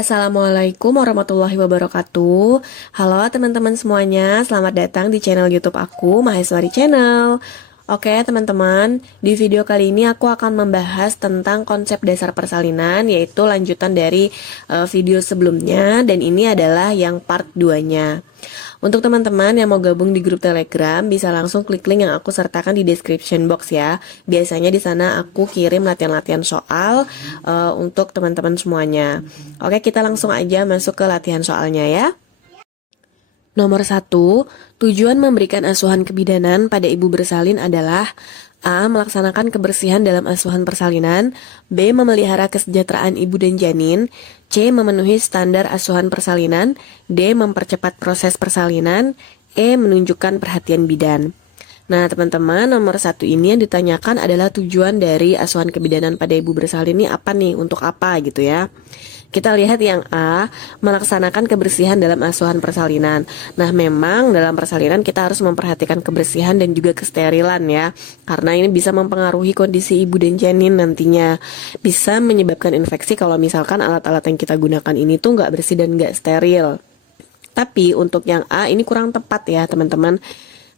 Assalamualaikum warahmatullahi wabarakatuh. Halo teman-teman semuanya, selamat datang di channel YouTube aku, Maheswari Channel. Oke teman-teman, di video kali ini aku akan membahas tentang konsep dasar persalinan, yaitu lanjutan dari video sebelumnya, dan ini adalah yang part 2-nya. Untuk teman-teman yang mau gabung di grup Telegram, bisa langsung klik link yang aku sertakan di description box ya. Biasanya di sana aku kirim latihan-latihan soal untuk teman-teman semuanya. Oke, kita langsung aja masuk ke latihan soalnya ya. Nomor 1, tujuan memberikan asuhan kebidanan pada ibu bersalin adalah A. Melaksanakan kebersihan dalam asuhan persalinan, B. Memelihara kesejahteraan ibu dan janin, C. Memenuhi standar asuhan persalinan, D. Mempercepat proses persalinan, E. Menunjukkan perhatian bidan. Nah teman-teman, nomor 1 ini yang ditanyakan adalah tujuan dari asuhan kebidanan pada ibu bersalin ini apa nih, untuk apa gitu ya. Kita lihat yang A, melaksanakan kebersihan dalam asuhan persalinan. Nah, memang dalam persalinan kita harus memperhatikan kebersihan dan juga kesterilan ya. Karena ini bisa mempengaruhi kondisi ibu dan janin nantinya. Bisa menyebabkan infeksi kalau misalkan alat-alat yang kita gunakan ini tuh nggak bersih dan nggak steril. Tapi untuk yang A ini kurang tepat ya teman-teman.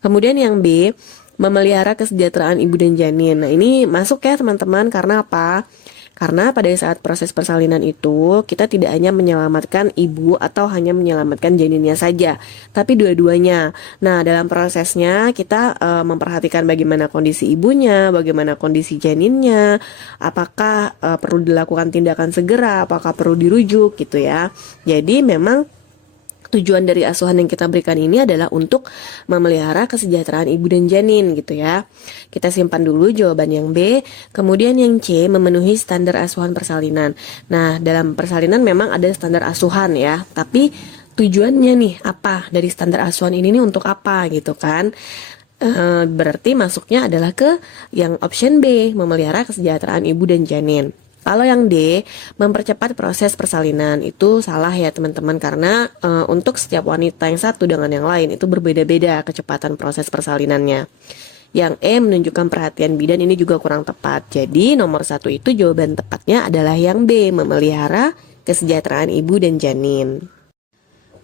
Kemudian yang B, memelihara kesejahteraan ibu dan janin. Nah, ini masuk ya teman-teman, karena apa? Karena pada saat proses persalinan itu, kita tidak hanya menyelamatkan ibu atau hanya menyelamatkan janinnya saja, tapi dua-duanya. Nah, dalam prosesnya kita memperhatikan bagaimana kondisi ibunya, bagaimana kondisi janinnya, apakah perlu dilakukan tindakan segera, apakah perlu dirujuk gitu ya. Jadi memang tujuan dari asuhan yang kita berikan ini adalah untuk memelihara kesejahteraan ibu dan janin gitu ya. Kita simpan dulu jawaban yang B. Kemudian yang C, memenuhi standar asuhan persalinan. Nah, dalam persalinan memang ada standar asuhan ya, tapi tujuannya nih apa dari standar asuhan ini nih, untuk apa gitu kan. Berarti masuknya adalah ke yang option B, memelihara kesejahteraan ibu dan janin. Kalau yang D, mempercepat proses persalinan, itu salah ya teman-teman, karena untuk setiap wanita yang satu dengan yang lain itu berbeda-beda kecepatan proses persalinannya. Yang E, menunjukkan perhatian bidan, ini juga kurang tepat. Jadi nomor 1 itu jawaban tepatnya adalah yang B, memelihara kesejahteraan ibu dan janin.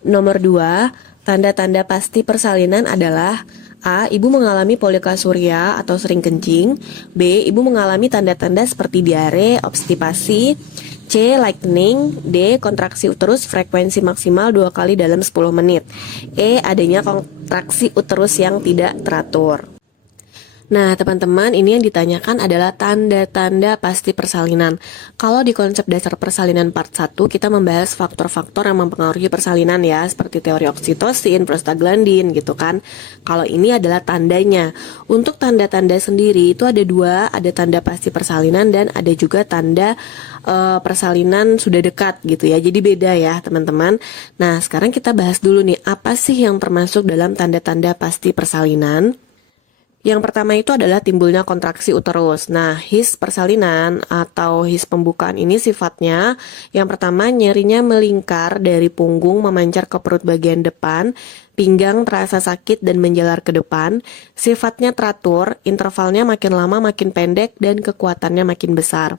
Nomor 2, tanda-tanda pasti persalinan adalah A. Ibu mengalami polikasuria atau sering kencing. B. Ibu mengalami tanda-tanda seperti diare, obstipasi. C. Lightening. D. Kontraksi uterus frekuensi maksimal 2 kali dalam 10 menit. E. Adanya kontraksi uterus yang tidak teratur. Nah teman-teman, ini yang ditanyakan adalah tanda-tanda pasti persalinan. Kalau di konsep dasar persalinan part 1, kita membahas faktor-faktor yang mempengaruhi persalinan ya, seperti teori oksitosin, prostaglandin gitu kan. Kalau ini adalah tandanya. Untuk tanda-tanda sendiri itu ada 2, ada tanda pasti persalinan dan ada juga tanda persalinan sudah dekat gitu ya. Jadi beda ya teman-teman. Nah sekarang kita bahas dulu nih, apa sih yang termasuk dalam tanda-tanda pasti persalinan. Yang pertama itu adalah timbulnya kontraksi uterus. Nah, his persalinan atau his pembukaan ini sifatnya yang pertama, nyerinya melingkar dari punggung memancar ke perut bagian depan, pinggang terasa sakit dan menjalar ke depan, sifatnya teratur, intervalnya makin lama makin pendek dan kekuatannya makin besar.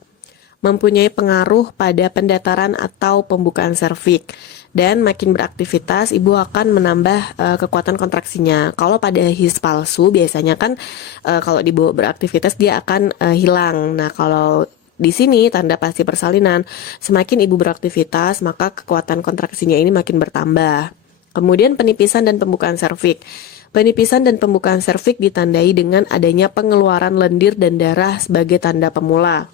Mempunyai pengaruh pada pendataran atau pembukaan serviks, dan makin beraktivitas ibu akan menambah kekuatan kontraksinya. Kalau pada his palsu biasanya kan kalau dibawa beraktivitas dia akan hilang. Nah kalau di sini tanda pasti persalinan, semakin ibu beraktivitas maka kekuatan kontraksinya ini makin bertambah. Kemudian penipisan dan pembukaan serviks. Penipisan dan pembukaan serviks ditandai dengan adanya pengeluaran lendir dan darah sebagai tanda pemula.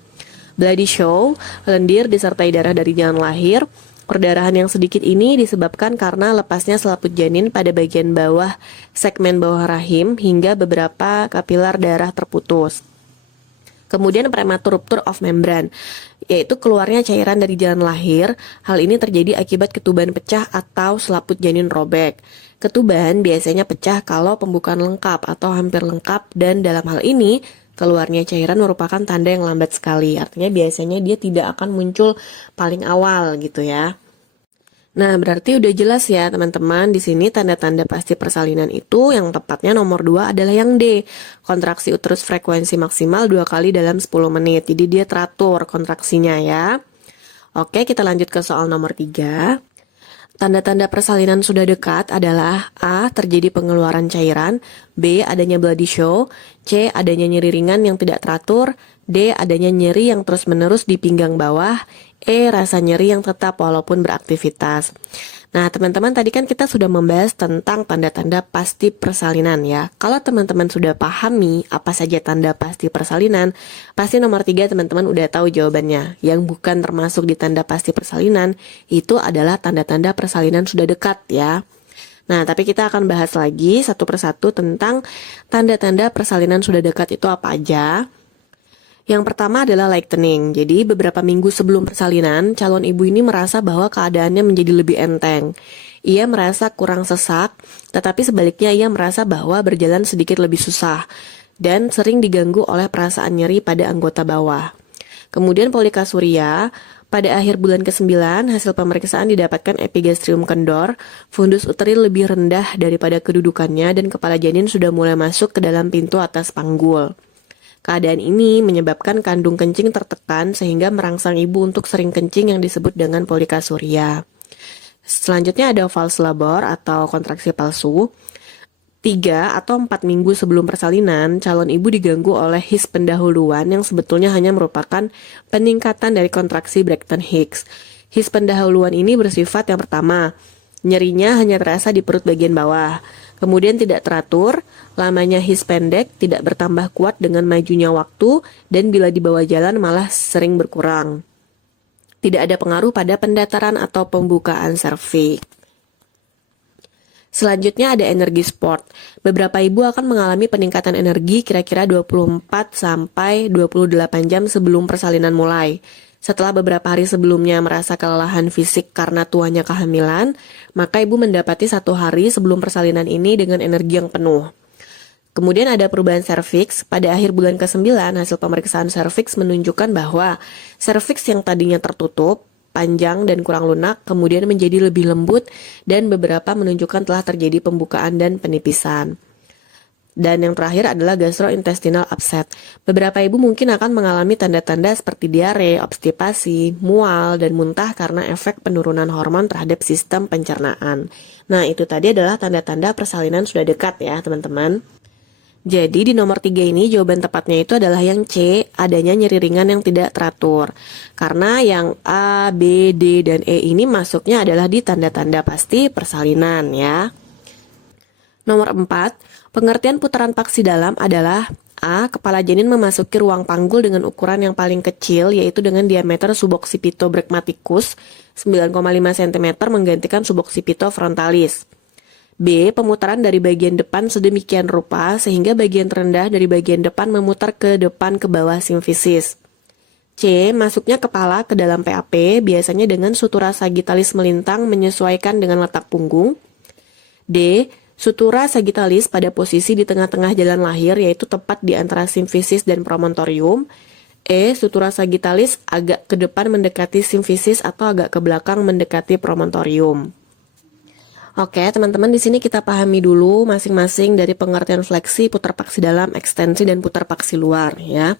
Bloody show, lendir disertai darah dari jalan lahir. Perdarahan yang sedikit ini disebabkan karena lepasnya selaput janin pada bagian bawah segmen bawah rahim hingga beberapa kapilar darah terputus. Kemudian prematur rupture of membrane, yaitu keluarnya cairan dari jalan lahir. Hal ini terjadi akibat ketuban pecah atau selaput janin robek. Ketuban biasanya pecah kalau pembukaan lengkap atau hampir lengkap, dan dalam hal ini keluarnya cairan merupakan tanda yang lambat sekali. Artinya biasanya dia tidak akan muncul paling awal gitu ya. Nah, berarti udah jelas ya teman-teman, di sini tanda-tanda pasti persalinan itu yang tepatnya nomor 2 adalah yang D, kontraksi uterus frekuensi maksimal 2 kali dalam 10 menit. Jadi dia teratur kontraksinya ya. Oke, kita lanjut ke soal nomor 3. Tanda-tanda persalinan sudah dekat adalah A. Terjadi pengeluaran cairan, B. Adanya bloody show, C. Adanya nyeri ringan yang tidak teratur, D. Adanya nyeri yang terus-menerus di pinggang bawah, E. Rasa nyeri yang tetap walaupun beraktivitas. Nah, teman-teman, tadi kan kita sudah membahas tentang tanda-tanda pasti persalinan ya. Kalau teman-teman sudah pahami apa saja tanda pasti persalinan, pasti nomor 3 teman-teman udah tahu jawabannya. Yang bukan termasuk di tanda pasti persalinan, itu adalah tanda-tanda persalinan sudah dekat ya. Nah, tapi kita akan bahas lagi satu persatu tentang tanda-tanda persalinan sudah dekat itu apa aja. Yang pertama adalah lightening. Jadi beberapa minggu sebelum persalinan, calon ibu ini merasa bahwa keadaannya menjadi lebih enteng. Ia merasa kurang sesak, tetapi sebaliknya ia merasa bahwa berjalan sedikit lebih susah dan sering diganggu oleh perasaan nyeri pada anggota bawah. Kemudian polikasuria, pada akhir bulan ke-9, hasil pemeriksaan didapatkan epigastrium kendor, fundus uteril lebih rendah daripada kedudukannya dan kepala janin sudah mulai masuk ke dalam pintu atas panggul. Keadaan ini menyebabkan kandung kencing tertekan sehingga merangsang ibu untuk sering kencing yang disebut dengan polikasuria. Selanjutnya ada false labor atau kontraksi palsu. 3 atau 4 minggu sebelum persalinan, calon ibu diganggu oleh his pendahuluan yang sebetulnya hanya merupakan peningkatan dari kontraksi Braxton Hicks. His pendahuluan ini bersifat yang pertama, nyerinya hanya terasa di perut bagian bawah. Kemudian tidak teratur, lamanya his pendek, tidak bertambah kuat dengan majunya waktu, dan bila dibawa jalan malah sering berkurang. Tidak ada pengaruh pada pendataran atau pembukaan serviks. Selanjutnya ada energi sport. Beberapa ibu akan mengalami peningkatan energi kira-kira 24 sampai 28 jam sebelum persalinan mulai. Setelah beberapa hari sebelumnya merasa kelelahan fisik karena tuanya kehamilan, maka ibu mendapati 1 hari sebelum persalinan ini dengan energi yang penuh. Kemudian ada perubahan serviks. Pada akhir bulan ke-9, hasil pemeriksaan serviks menunjukkan bahwa serviks yang tadinya tertutup, panjang dan kurang lunak, kemudian menjadi lebih lembut dan beberapa menunjukkan telah terjadi pembukaan dan penipisan. Dan yang terakhir adalah gastrointestinal upset. Beberapa ibu mungkin akan mengalami tanda-tanda seperti diare, obstipasi, mual, dan muntah karena efek penurunan hormon terhadap sistem pencernaan. Nah, itu tadi adalah tanda-tanda persalinan sudah dekat ya, teman-teman. Jadi di nomor 3 ini jawaban tepatnya itu adalah yang C, adanya nyeri ringan yang tidak teratur. Karena yang A, B, D, dan E ini masuknya adalah di tanda-tanda pasti persalinan ya. Nomor 4, pengertian putaran paksi dalam adalah A. Kepala janin memasuki ruang panggul dengan ukuran yang paling kecil, yaitu dengan diameter suboccipito bregmaticus 9,5 cm menggantikan suboccipito frontalis. B. Pemutaran dari bagian depan sedemikian rupa sehingga bagian terendah dari bagian depan memutar ke depan ke bawah simfisis. C. Masuknya kepala ke dalam PAP biasanya dengan sutura sagittalis melintang menyesuaikan dengan letak punggung. D. Sutura sagittalis pada posisi di tengah-tengah jalan lahir yaitu tepat di antara simfisis dan promontorium. E. Sutura sagittalis agak ke depan mendekati simfisis atau agak ke belakang mendekati promontorium. Oke, teman-teman, di sini kita pahami dulu masing-masing dari pengertian fleksi, putar paksi dalam, ekstensi, dan putar paksi luar ya.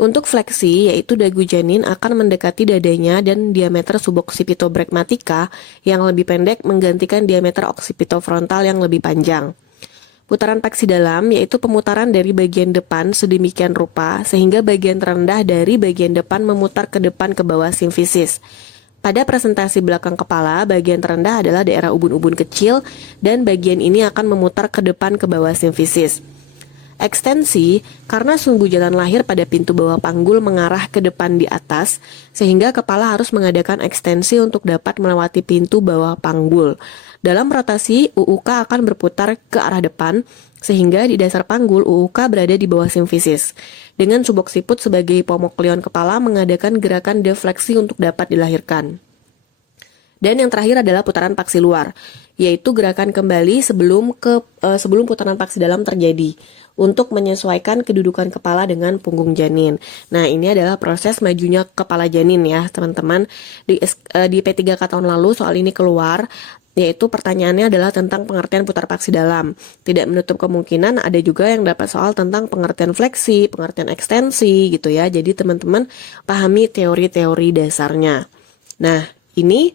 Untuk fleksi, yaitu dagu janin akan mendekati dadanya dan diameter suboccipito bregmatica yang lebih pendek menggantikan diameter occipito frontal yang lebih panjang. Putaran paksi dalam yaitu pemutaran dari bagian depan sedemikian rupa sehingga bagian terendah dari bagian depan memutar ke depan ke bawah simfisis. Pada presentasi belakang kepala, bagian terendah adalah daerah ubun-ubun kecil dan bagian ini akan memutar ke depan ke bawah simfisis. Ekstensi, karena sumbu jalan lahir pada pintu bawah panggul mengarah ke depan di atas, sehingga kepala harus mengadakan ekstensi untuk dapat melewati pintu bawah panggul. Dalam rotasi, UUK akan berputar ke arah depan, sehingga di dasar panggul UUK berada di bawah simfisis. Dengan subocciput sebagai pomokleon kepala mengadakan gerakan defleksi untuk dapat dilahirkan. Dan yang terakhir adalah putaran paksi luar, yaitu gerakan kembali sebelum putaran paksi dalam terjadi untuk menyesuaikan kedudukan kepala dengan punggung janin. Nah, ini adalah proses majunya kepala janin ya, teman-teman. Di P3K tahun lalu soal ini keluar, yaitu pertanyaannya adalah tentang pengertian putar paksi dalam. Tidak menutup kemungkinan ada juga yang dapat soal tentang pengertian fleksi, pengertian ekstensi gitu ya. Jadi teman-teman pahami teori-teori dasarnya. Nah, ini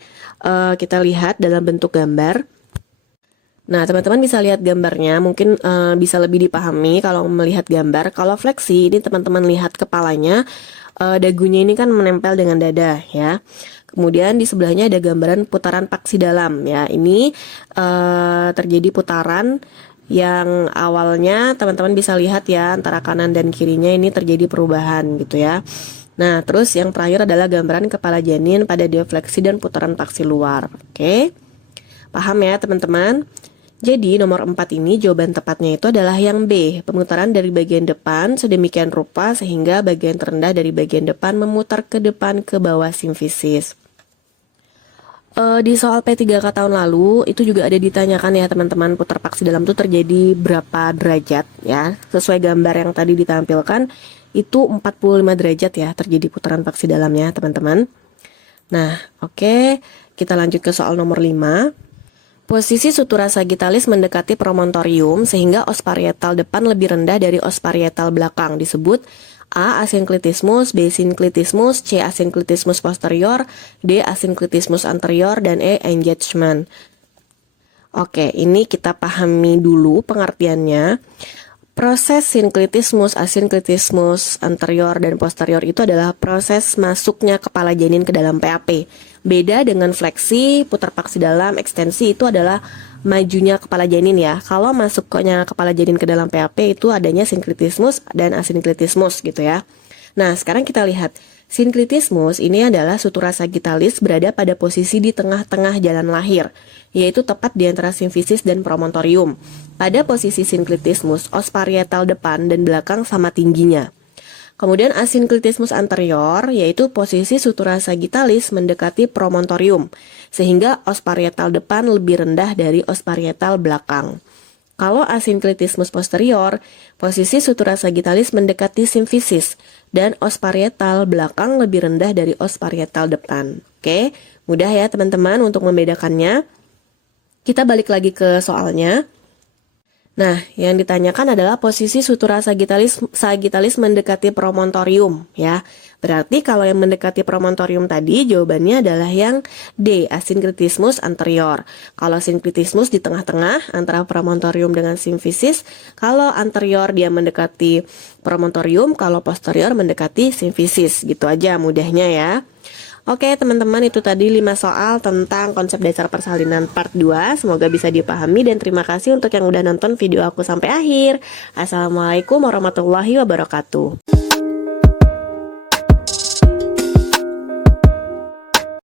kita lihat dalam bentuk gambar. Nah, teman-teman bisa lihat gambarnya, mungkin bisa lebih dipahami kalau melihat gambar. Kalau fleksi, ini teman-teman lihat kepalanya, dagunya ini kan menempel dengan dada ya. Kemudian di sebelahnya ada gambaran putaran paksi dalam ya. Ini terjadi putaran yang awalnya teman-teman bisa lihat ya, antara kanan dan kirinya ini terjadi perubahan gitu ya. Nah, terus yang terakhir adalah gambaran kepala janin pada diafleksi dan putaran paksi luar. Oke, paham ya teman-teman? Jadi nomor 4 ini jawaban tepatnya itu adalah yang B, pemutaran dari bagian depan sedemikian rupa sehingga bagian terendah dari bagian depan memutar ke depan ke bawah simfisis. Di soal P3K tahun lalu itu juga ada ditanyakan ya teman-teman, putar paksi dalam itu terjadi berapa derajat ya. Sesuai gambar yang tadi ditampilkan itu 45 derajat ya terjadi putaran paksi dalamnya teman-teman. Nah, oke, kita lanjut ke soal nomor 5. Posisi sutura sagittalis mendekati promontorium sehingga os parietal depan lebih rendah dari os parietal belakang. Disebut A. Asinklitismus, B. Sinklitismus, C. Asinklitismus posterior, D. Asinklitismus anterior, dan E. Engagement. Oke, ini kita pahami dulu pengertiannya. Proses sinklitismus, asinklitismus anterior dan posterior itu adalah proses masuknya kepala janin ke dalam PAP. Beda dengan fleksi, putar paksi dalam, ekstensi itu adalah majunya kepala janin ya. Kalau masuknya kepala janin ke dalam PAP itu adanya sinklitismus dan asinklitismus gitu ya. Nah, sekarang kita lihat. Sinklitismus ini adalah sutura sagittalis berada pada posisi di tengah-tengah jalan lahir, yaitu tepat di antara simfisis dan promontorium. Pada posisi sinklitismus, os parietal depan dan belakang sama tingginya. Kemudian asinklitismus anterior, yaitu posisi sutura sagittalis mendekati promontorium, sehingga os parietal depan lebih rendah dari os parietal belakang. Kalau asinklitismus posterior, posisi sutura sagittalis mendekati simfisis dan os parietal belakang lebih rendah dari os parietal depan. Oke, mudah ya teman-teman untuk membedakannya. Kita balik lagi ke soalnya. Nah, yang ditanyakan adalah posisi sutura sagittalis mendekati promontorium ya. Berarti kalau yang mendekati promontorium tadi jawabannya adalah yang D, asinklitismus anterior. Kalau sinklitismus di tengah-tengah antara promontorium dengan simfisis. Kalau anterior dia mendekati promontorium, kalau posterior mendekati simfisis. Gitu aja mudahnya ya. Oke teman-teman, itu tadi 5 soal tentang konsep dasar persalinan part 2. Semoga bisa dipahami dan terima kasih untuk yang udah nonton video aku sampai akhir. Assalamualaikum warahmatullahi wabarakatuh.